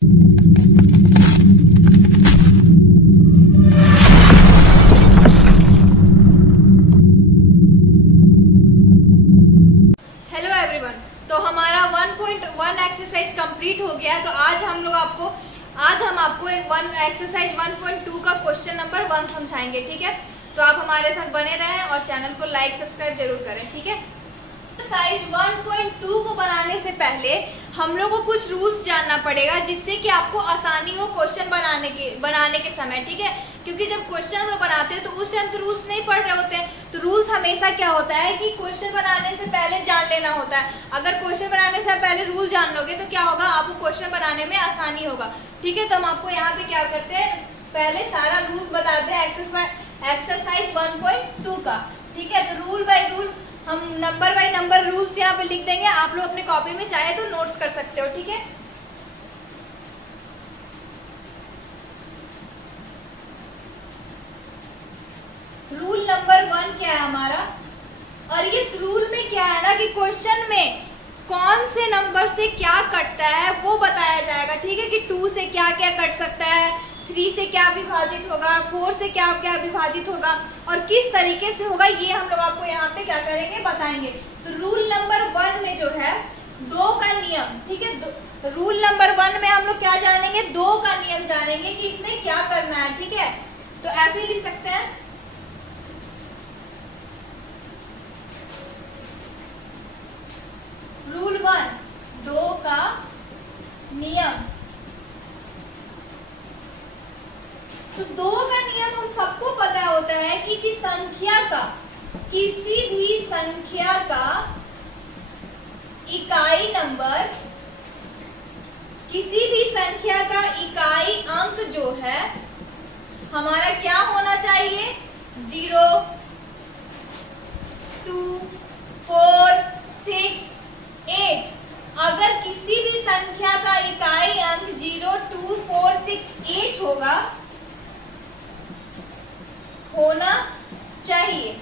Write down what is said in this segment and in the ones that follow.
Complete हो गया है। तो आज हम आपको एक एक्सरसाइज 1.2 का क्वेश्चन नंबर 1 समझाएंगे, ठीक है। तो आप हमारे साथ बने रहें और चैनल को लाइक सब्सक्राइब जरूर करें, ठीक है। एक्सरसाइज 1.2 को बनाने से पहले हम लोग को कुछ रूल्स जानना पड़ेगा, जिससे कि आपको आसानी हो क्वेश्चन बनाने के समय, ठीक है। क्योंकि जब क्वेश्चन हम लोग बनाते हैं तो उस टाइम तो रूल्स नहीं पढ़ रहे होते हैं। तो रूल्स हमेशा क्या होता है कि क्वेश्चन बनाने से पहले जान लेना होता है। अगर क्वेश्चन बनाने से पहले रूल जान लोगे तो क्या होगा, आपको क्वेश्चन बनाने में आसानी होगा, ठीक है। तो हम आपको यहाँ पे क्या करते हैं, पहले सारा रूल्स बताते हैं एक्सरसाइज 1.2 का, ठीक है। तो रूल बाय रूल हम नंबर बाय नंबर रूल्स यहाँ पे लिख देंगे। आप लोग अपने कॉपी में चाहे तो नोट्स कर सकते हो, ठीक है। रूल नंबर 1 क्या है हमारा, और इस रूल में क्या है ना कि क्वेश्चन में कौन से नंबर से क्या कटता है वो बताया जाएगा, ठीक है। कि 2 से क्या क्या कट सकता है, 3 से क्या विभाजित होगा, 4 से क्या क्या विभाजित होगा और किस तरीके से होगा, ये हम लोग आपको यहाँ पे क्या करेंगे, बताएंगे। तो रूल नंबर 1 में जो है 2 का नियम, ठीक है। रूल नंबर 1 में हम लोग क्या जानेंगे, 2 का नियम जानेंगे कि इसमें क्या करना है, ठीक है। तो ऐसे ही लिख सकते हैं, रूल 1 2 का नियम। तो 2 का नियम हम सबको पता होता है कि संख्या का, किसी भी संख्या का इकाई नंबर, किसी भी संख्या का इकाई अंक जो है हमारा क्या होना चाहिए, 0, 2, 4, 6, 8। अगर किसी भी संख्या का इकाई अंक 0, 2, 4, 6, 8 होना चाहिए।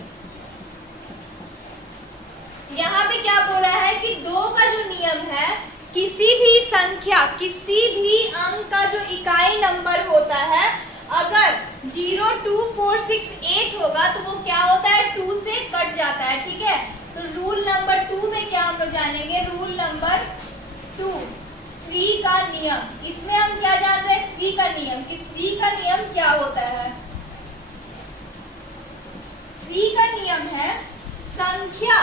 यहाँ पे क्या बोला है कि 2 का जो नियम है, किसी भी संख्या, किसी भी अंक का जो इकाई नंबर होता है, अगर 0, 2, 4, 6, 8 होगा तो वो क्या होता है, 2 से कट जाता है, ठीक है। तो रूल नंबर 2 में क्या हम लोग जानेंगे, रूल नंबर 2 3 का नियम। इसमें हम क्या जान रहे हैं, 3 का नियम, कि 3 का नियम क्या होता है। 3 का नियम है संख्या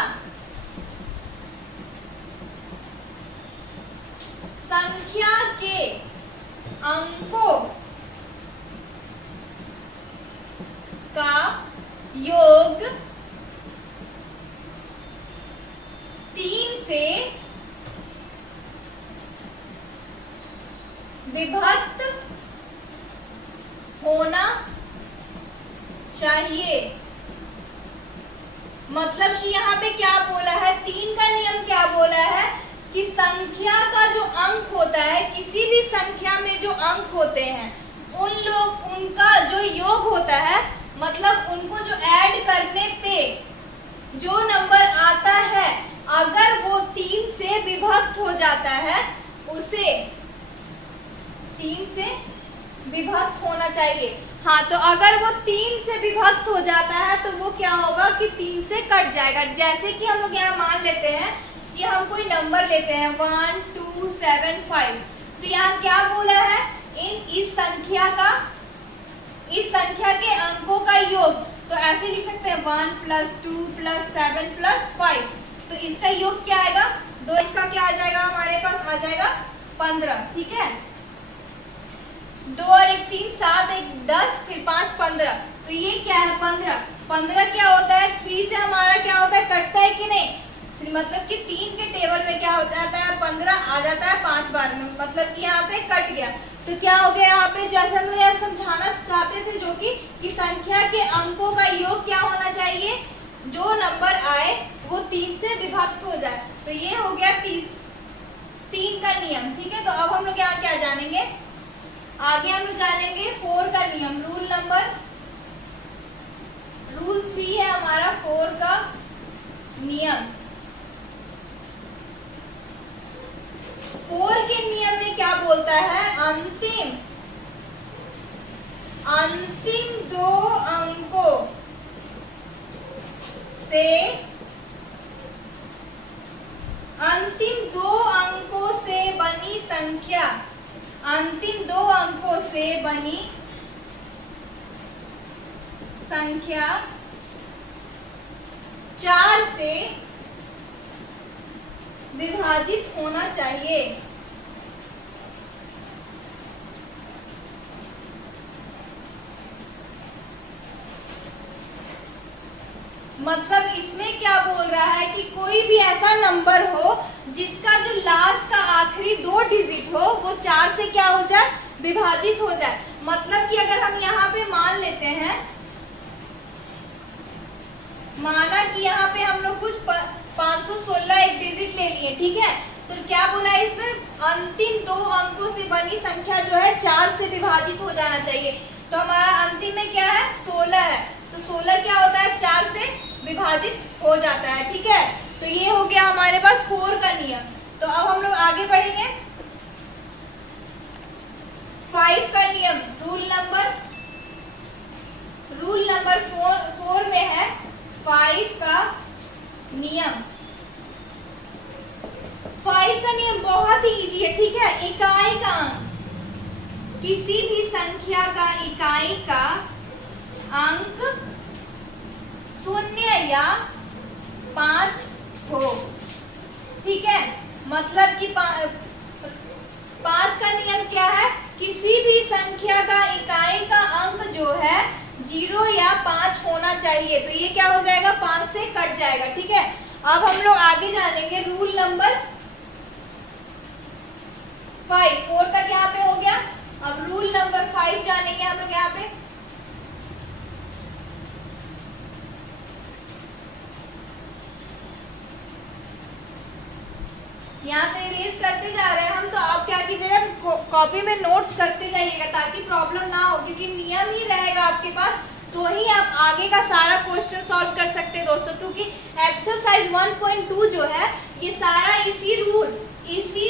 के अंकों का योग 3 से विभक्त होना चाहिए। मतलब कि यहाँ पे क्या बोला है, 3 का नियम क्या बोला है कि संख्या का जो अंक होता है, किसी भी संख्या में जो अंक होते हैं उनका जो योग होता है, मतलब उनको जो ऐड करने पे जो नंबर आता है, अगर वो 3 से विभक्त हो जाता है, उसे 3 से विभक्त होना चाहिए। हाँ, तो अगर वो 3 से विभक्त हो जाता है तो वो क्या होगा कि 3 से कट जाएगा। जैसे कि हम लोग यहाँ मान लेते हैं कि हम कोई नंबर लेते हैं 1, 2, 7, 5। तो यहाँ क्या बोला है, इस संख्या के अंकों का योग। तो ऐसे लिख सकते हैं 1 + 2 + 7 + 5। तो इसका योग क्या आएगा, 2, इसका क्या आ जाएगा, हमारे पास आ जाएगा 15, ठीक है। 2 और 1 3, 7 1 10, फिर 5 15। तो ये क्या है, 15। 15 क्या होता है, 3 से हमारा क्या होता है, कटता है कि नहीं। मतलब कि 3 के टेबल में क्या होता है, 15 आ जाता है 5 बार में, मतलब कि यहाँ पे कट गया। तो क्या हो गया यहाँ पे, जैसे हम लोग समझाना चाहते थे जो कि संख्या के अंकों का योग क्या होना चाहिए, जो नंबर आए वो 3 से विभक्त हो जाए। तो ये हो गया 3 का नियम, ठीक है। तो अब हम लोग यहाँ क्या जानेंगे, आगे हम लोग जानेंगे 4 का नियम। रूल 3 है हमारा 4 का नियम। 4 के नियम में क्या बोलता है, अंतिम 2 अंकों से बनी संख्या, अंतिम 2 अंकों से बनी संख्या 4 से विभाजित होना चाहिए। मतलब इसमें क्या बोल रहा है कि कोई भी ऐसा नंबर हो जिसका जो लास्ट का आखिरी 2 डिजिट हो वो 4 से क्या हो जाए, विभाजित हो जाए। मतलब कि अगर हम यहाँ पे मान लेते हैं, माना कि यहाँ पे हम लोग कुछ 516 एक डिजिट ले लिए, ठीक है, तो क्या बोला है इसमें, अंतिम 2 अंकों से बनी संख्या जो है 4 से विभाजित हो जाना चाहिए। तो हमारा अंतिम में क्या है, 16 है, तो 16 क्या होता है, 4 से विभाजित हो जाता है। ठीक है, तो ये हो गया हमारे पास 4 का नियम। तो अब हम लोग आगे बढ़ेंगे 5 का नियम। रूल नंबर 4 में है 5 का नियम। 5 का नियम बहुत ही इजी है, ठीक है। इकाई का अंक, किसी भी संख्या का इकाई का अंक 0 या 5 हो, ठीक है। मतलब कि 5 का नियम क्या है, किसी भी संख्या का इकाई का अंक जो है 0 या 5 होना चाहिए। तो ये क्या हो जाएगा, 5 से कट जाएगा, ठीक है। अब हम लोग आगे जानेंगे रूल नंबर 5। 4 तक यहाँ पे हो गया। अब रूल नंबर 5 जानेंगे हम लोग यहाँ पे। यहाँ पे इरेज करते जा रहे हैं हम, तो आप क्या कीजिएगा, कॉपी में नोट्स करते जाइएगा ताकि प्रॉब्लम ना हो, क्योंकि नियम ही रहेगा आपके पास तो ही आप आगे का सारा क्वेश्चन सॉल्व कर सकते हैं दोस्तों। क्योंकि एक्सरसाइज 1.2 जो है ये सारा इसी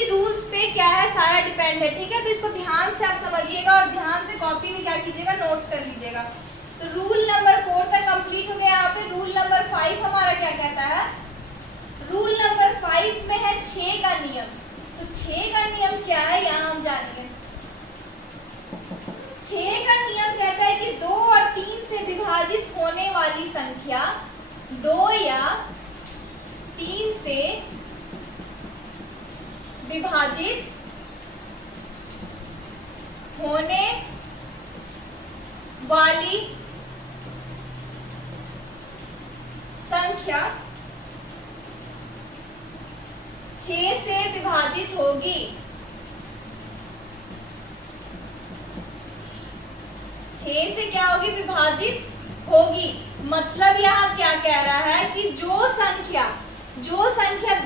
रूल्स पे क्या है, सारा डिपेंड है, ठीक है। तो इसको ध्यान से आप समझिएगा और ध्यान से कॉपी में क्या कीजिएगा, नोट्स कर लीजिएगा। तो रूल नंबर 4 तक कंप्लीट हो गया। यहाँ पे रूल नंबर 5 हमारा क्या कहता है, रूल नंबर 5 में है 6 का नियम। तो 6 का नियम क्या है, यहाँ हम जानेंगे। 6 का नियम कहता है कि 2 और 3 से विभाजित होने वाली संख्या 2 या 3 से विभाजित होने वाली संख्या 6 से विभाजित होगी। 6 से क्या होगी, विभाजित होगी। मतलब यहाँ क्या कह रहा है कि जो संख्या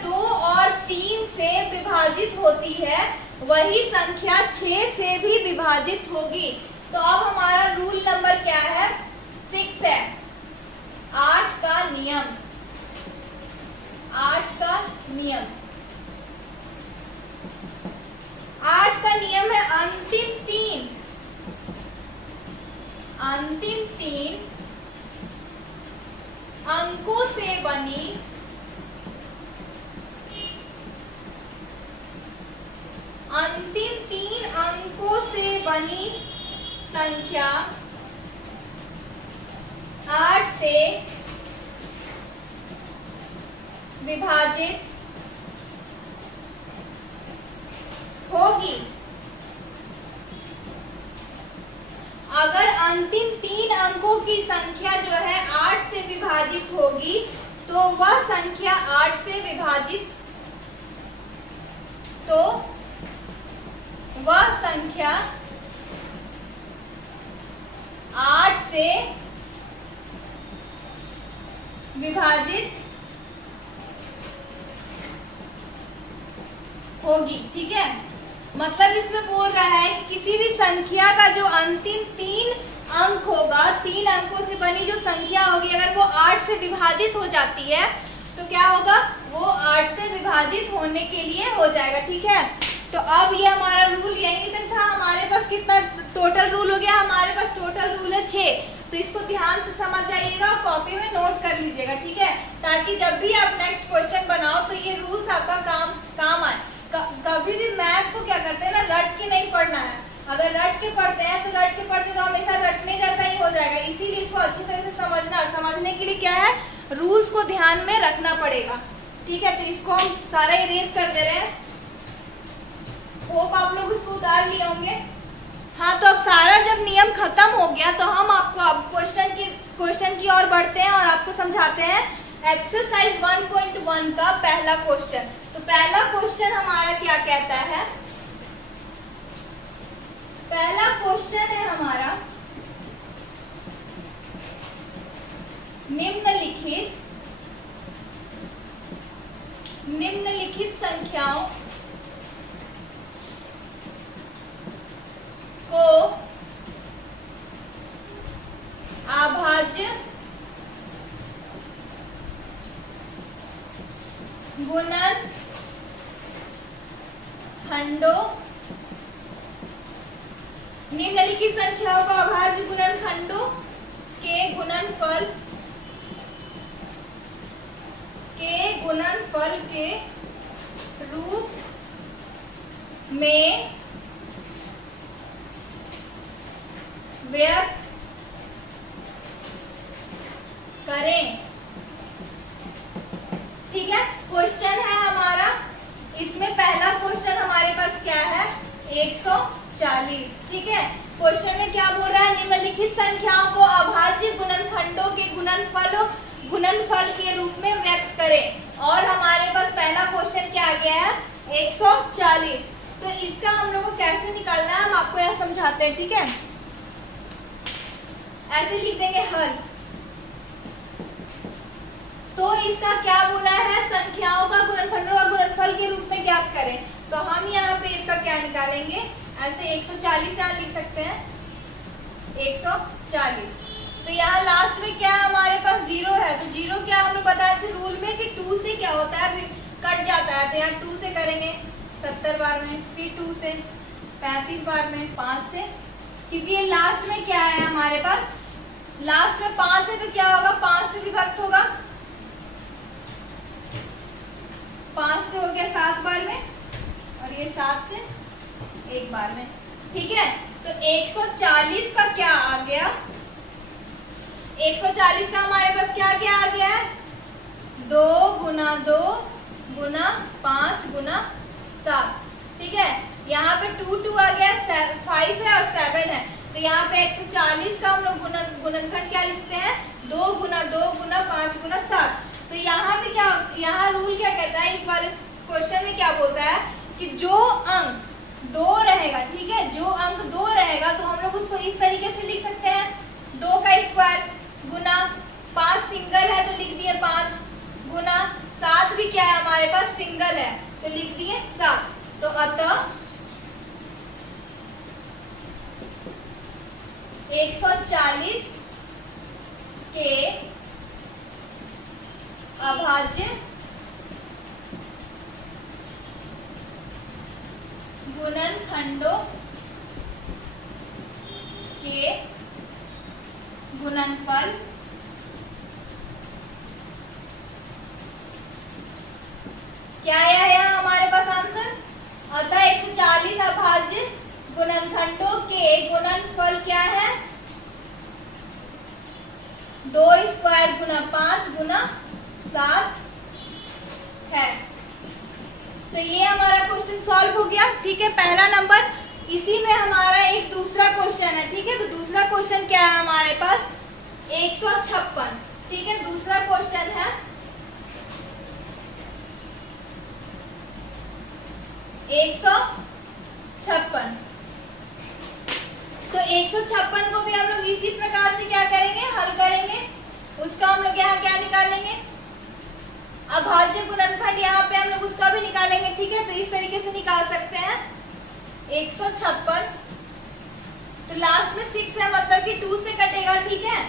2 और 3 से विभाजित होती है वही संख्या 6 से भी विभाजित होगी। तो अब हमारा रूल नंबर क्या है, 6 है, 8 का नियम। 8 का नियम 8 का नियम है अंतिम 3 अंकों से बनी संख्या 8 से विभाजित होगी। अगर अंतिम 3 अंकों की संख्या जो है 8 से विभाजित होगी तो वह संख्या 8 से विभाजित, तो वह संख्या 8 से विभाजित होगी, ठीक है। मतलब इसमें बोल रहा है कि किसी भी संख्या का जो अंतिम 3 अंक होगा, 3 अंकों से बनी जो संख्या होगी, अगर वो 8 से विभाजित हो जाती है तो क्या होगा, वो 8 से विभाजित होने के लिए हो जाएगा, ठीक है। तो अब ये हमारा रूल यहीं तक था। हमारे पास कितना टोटल रूल हो गया, हमारे पास टोटल रूल है 6। तो इसको ध्यान से समझ जाइएगा, कॉपी में नोट कर लीजिएगा, ठीक है, ताकि जब भी आप नेक्स्ट क्वेश्चन बनाओ तो ये रूल्स आपका काम आए। कभी भी मैथ को क्या करते हैं ना, रट के नहीं पढ़ना है। अगर रट के पढ़ते हैं तो हमेशा रटने जैसा ही हो जाएगा। इसीलिए इसको अच्छी तरह से समझना, और समझने के लिए क्या है, रूल्स को ध्यान में रखना पड़ेगा, ठीक है। तो इसको हम सारा इरेज कर दे रहे हैं। होप आप लोग इसको उतार लिए होंगे। हाँ, तो अब सारा जब नियम खत्म हो गया तो हम आपको अब क्वेश्चन की ओर बढ़ते हैं और आपको समझाते हैं एक्सरसाइज 1.1 का पहला क्वेश्चन। तो पहला क्वेश्चन हमारा क्या कहता है, पहला क्वेश्चन है हमारा, निम्नलिखित संख्याओं को अभाज्य, गुणन, खंडों, निम्नलिखित संख्याओं का अभाज्य गुणनखंडों के गुणनफल के रूप में व्यक्त करें, ठीक है। क्वेश्चन है हमारा, इसमें पहला क्वेश्चन हमारे पास क्या है, 140, ठीक है। क्वेश्चन में क्या बोल रहा है, निम्नलिखित संख्याओं को अभाज्य गुणनखंडों के गुणनफल के रूप में व्यक्त करें। और हमारे पास पहला क्वेश्चन क्या आ गया है, 140। तो इसका हम लोग को कैसे निकालना है हम आपको यह समझाते हैं, ठीक है। ऐसे लिख देंगे हल। तो इसका क्या बोला है, संख्याओं का गुणनखंडों का गुणनफल के रूप में ज्ञात करें। तो हम यहाँ पे इसका क्या निकालेंगे, ऐसे 140 यहाँ लिख सकते हैं, 140। तो यहाँ लास्ट में क्या है, हमारे पास 0 है। तो 0 क्या हम लोग बताए थे रूल में कि 2 से क्या होता है, कट जाता है। तो यहाँ 2 से करेंगे 70 बार में, फिर 2 से 35 बार में, 5 से, क्योंकि ये लास्ट में क्या है हमारे पास, लास्ट में 5 है। तो क्या होगा, 5 से विभक्त होगा, 5 से हो गया 7 बार में, और ये 7 से 1 बार में, ठीक है। तो 140 का क्या आ गया, 140 का हमारे पास क्या क्या आ गया है, 2 गुना 2 गुना 5 गुना 7, ठीक है। यहाँ पे 2 आ गया, 5 है और 7 है। तो यहाँ पे 140 का हम लोग गुणनखंड क्या लिखते हैं, 2 गुना 5 गुना 7। तो यहाँ पे क्या, यहाँ रूल क्या कहता है, इस वाले क्वेश्चन में क्या बोलता है कि जो अंक 2 रहेगा, ठीक है, जो अंक 2 रहेगा तो हम लोग उसको इस तरीके से लिख सकते हैं, 2 का स्क्वायर गुना 5 सिंगल है तो लिख दिए 5 गुना 7 भी क्या है हमारे पास सिंगल है तो लिख दिए 7। तो अतः 140 के अभाज्य गुणनखंडों के गुणनफल क्या है हमारे पास आंसर, अतः 140 अभाज्य गुणनखंडों के गुणनफल क्या है, 2 स्क्वायर गुना 5 गुना 7 है। तो ये हमारा क्वेश्चन सॉल्व हो गया, ठीक है, पहला नंबर। इसी में हमारा एक दूसरा क्वेश्चन है, ठीक है। तो दूसरा क्वेश्चन क्या है हमारे पास, 156, ठीक है। दूसरा क्वेश्चन है 156। तो 156 को भी हम लोग इसी प्रकार से क्या करेंगे, हल करेंगे। उसका हम लोग यहाँ क्या निकालेंगे, अभाज्य गुणनखंड, यहाँ पे हम लोग उसका भी निकालेंगे, ठीक है। तो इस तरीके से निकाल सकते हैं 156। तो लास्ट में 6 है, मतलब कि 2 से कटेगा, ठीक है।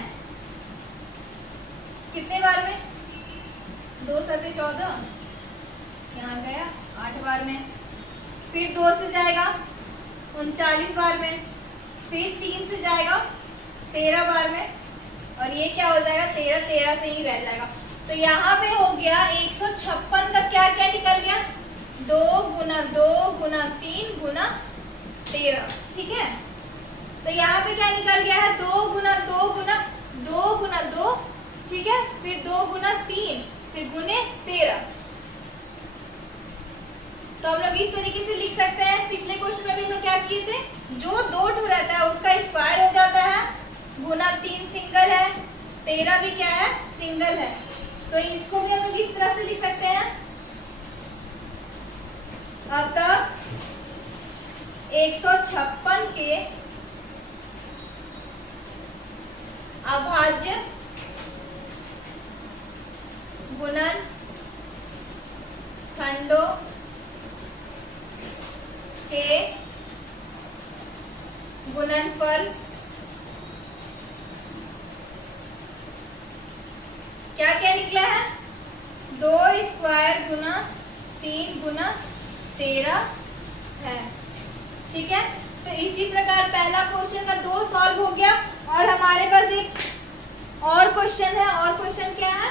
कितने बार में, 2 7 14, यहाँ गया 8 बार में, फिर 2 से जाएगा 39 बार में, फिर 3 से जाएगा 13 बार में, और ये क्या हो जाएगा 13 से ही रह जाएगा। तो यहाँ पे हो गया 156 का क्या क्या निकल गया, 2 गुना 2 गुना 3 गुना 13, ठीक है। तो यहाँ पे क्या निकल गया है 2 गुना 2 गुना 2 गुना 2, ठीक है, फिर 2 गुना 3 फिर गुने 13। तो हम लोग इस तरीके से लिख सकते हैं। पिछले क्वेश्चन में भी हम लोग क्या किए थे, जो 2 ठो रहता है उसका स्क्वायर हो जाता है, गुना 3 सिंगल है, 13 भी क्या है सिंगल है। तो इसको भी हम लोग इस तरह से लिख सकते हैं। अतः 156 के अभाज्य गुणन खंडों के गुणनफल क्या क्या निकला है, 2 स्क्वायर गुना 3 गुना 13 है, ठीक है। तो इसी प्रकार पहला क्वेश्चन का 2 सॉल्व हो गया, और हमारे पास एक और क्वेश्चन है। और क्वेश्चन क्या है,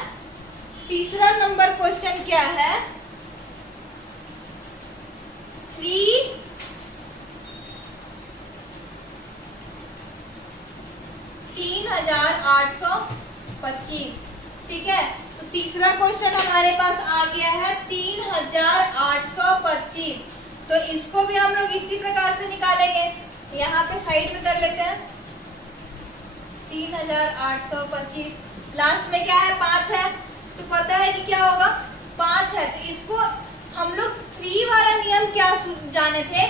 तीसरा नंबर क्वेश्चन क्या है, 3825, ठीक है। तो तीसरा क्वेश्चन हमारे पास आ गया है 3825। तो इसको भी हम लोग इसी प्रकार से निकालेंगे, यहाँ पे साइड में कर लेते हैं। 3825 लास्ट में क्या है 5 है, तो पता है कि क्या होगा 5 है। तो इसको हम लोग 3 वाला नियम क्या जाने थे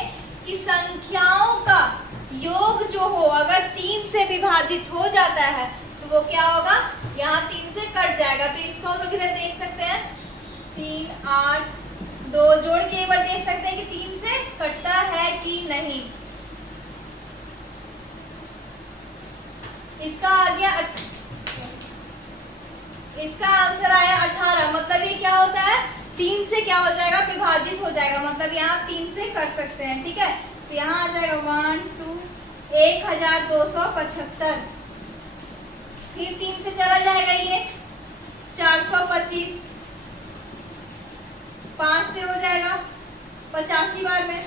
कि संख्याओं का योग जो हो अगर 3 से विभाजित हो जाता है तो वो क्या होगा, यहाँ 3 से कट जाएगा। तो इसको हम लोग इधर देख सकते हैं 3 8 2 जोड़ के एक बार देख सकते हैं कि 3 से कटता है कि नहीं। इसका आ गया इसका आंसर आया 18। मतलब ये क्या होता है 3 से क्या हो जाएगा विभाजित हो जाएगा, मतलब यहाँ 3 से कर सकते हैं, ठीक है। तो यहाँ आ जाएगा 1275, फिर 3 से चला जाएगा ये 425, 5 से हो जाएगा 85 बार में,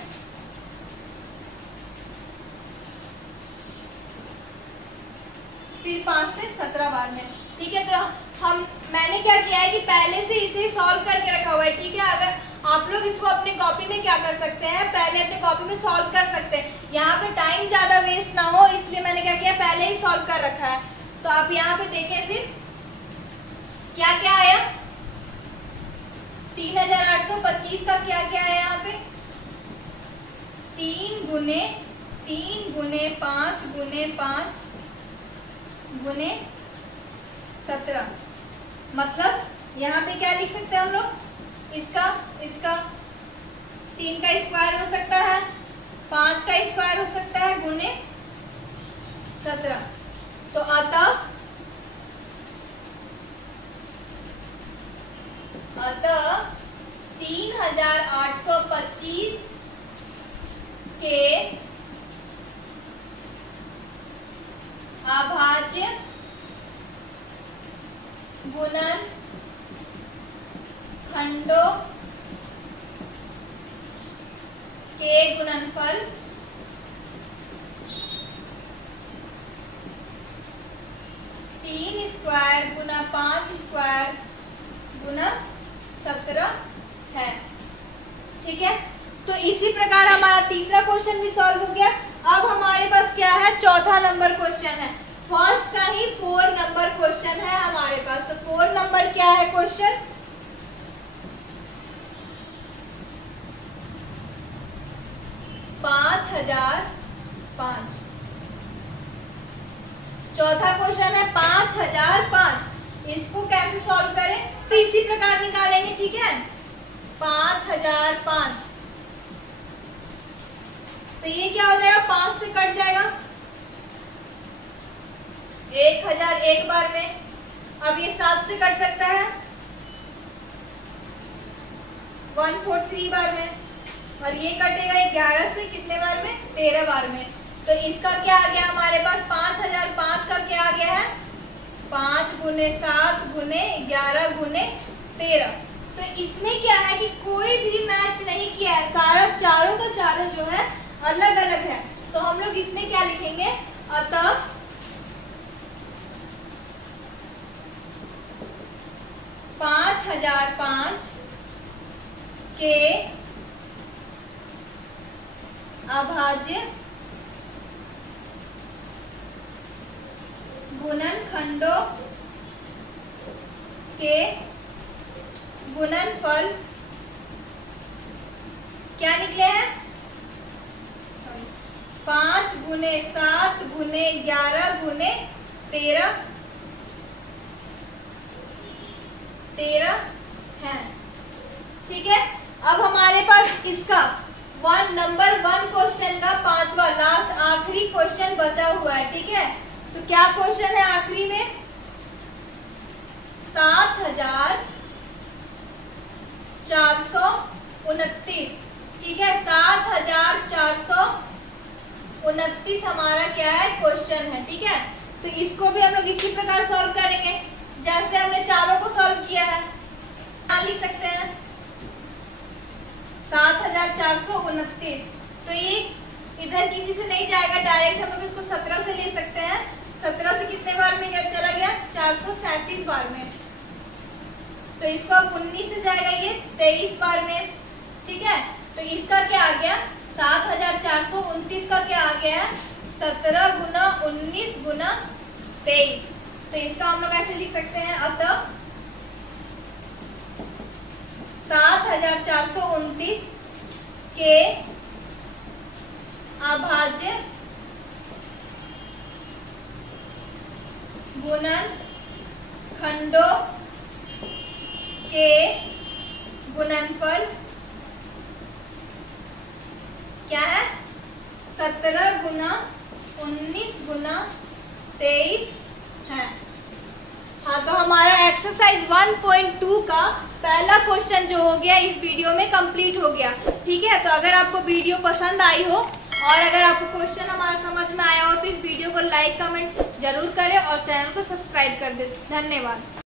फिर 5 से 17 बार में, ठीक है। तो मैंने क्या किया है कि पहले से इसे सॉल्व करके रखा हुआ है, ठीक है। अगर आप लोग इसको अपने कॉपी में क्या कर सकते हैं, पहले अपने कॉपी में सॉल्व कर सकते हैं, यहाँ पे टाइम ज्यादा वेस्ट ना हो, इसलिए मैंने क्या किया पहले ही सॉल्व कर रखा है। तो आप यहाँ पे देखें फिर क्या क्या आया, 3825 का क्या क्या आया यहाँ पे 3 गुने 5 गुने 5 गुने 17। मतलब यहाँ पे क्या लिख सकते हैं हम लोग, इसका 3 का स्क्वायर हो सकता है, 5 का स्क्वायर हो सकता है गुने 17। तो अतः 3825 के अभाज्य गुणन खंडों के गुणनफल 3 स्क्वायर गुना 5 स्क्वायर गुना 17 है, ठीक है। तो इसी प्रकार हमारा तीसरा क्वेश्चन भी सॉल्व हो गया। अब हमारे पास क्या है, चौथा नंबर क्वेश्चन है। फर्स्ट का ही 4 नंबर क्वेश्चन है हमारे पास। तो 4 नंबर क्या है क्वेश्चन, चौथा क्वेश्चन है 5005। इसको कैसे सॉल्व करें, तो इसी प्रकार निकालेंगे, ठीक है। 5005 तो ये क्या हो जाएगा 5 से कट जाएगा 1000 एक बार में। अब ये 7 से कट सकता है 143 बार में, और ये कटेगा 11 से कितने बार में, 13 बार में। तो इसका क्या आ गया हमारे पास, 5005 का क्या आ गया है, 5 गुने 7 गुने 11 गुने 13। तो इसमें क्या है कि कोई भी मैच नहीं किया है, सारा चारों का चारों जो है अलग अलग है। तो हम लोग इसमें क्या लिखेंगे, अतः 5005 के अभाज्य गुणनखंडों के गुणनफल क्या निकले हैं, 5 गुने 7 गुने 11 गुने 13 है। ठीक है, अब हमारे पास इसका नंबर 1 क्वेश्चन का 5वां लास्ट आखिरी क्वेश्चन बचा हुआ है। ठीक है, तो क्या क्वेश्चन है आखिरी में, 7429। ठीक है, 7429 हमारा क्या है, क्वेश्चन है। ठीक है, तो इसको भी हम लोग इसी प्रकार सॉल्व करेंगे जैसे हमने चारों को सॉल्व किया है। क्या लिख सकते हैं, 7429। तो ये इधर किसी से नहीं जाएगा, डायरेक्ट हम लोग इसको 17 से ले सकते हैं। 17 से कितने बार में चला गया, 437 बार में। तो इसको अब 19 से जाएगा ये 23 बार में। ठीक है, तो इसका क्या आ गया, 7429 का क्या आ गया है, 17 गुना 19 गुना 23। तो इसका हम लोग ऐसे लिख सकते हैं, अतः 7429 के अभाज्य गुणनखंडों के गुणनफल क्या है, 17 गुना 19 गुना 23 है। हाँ, तो हमारा एक्सरसाइज 1.2 का पहला क्वेश्चन जो हो गया इस वीडियो में कंप्लीट हो गया। ठीक है, तो अगर आपको वीडियो पसंद आई हो और अगर आपको क्वेश्चन हमारा समझ में आया हो तो इस वीडियो को लाइक कमेंट जरूर करें और चैनल को सब्सक्राइब कर दें। धन्यवाद।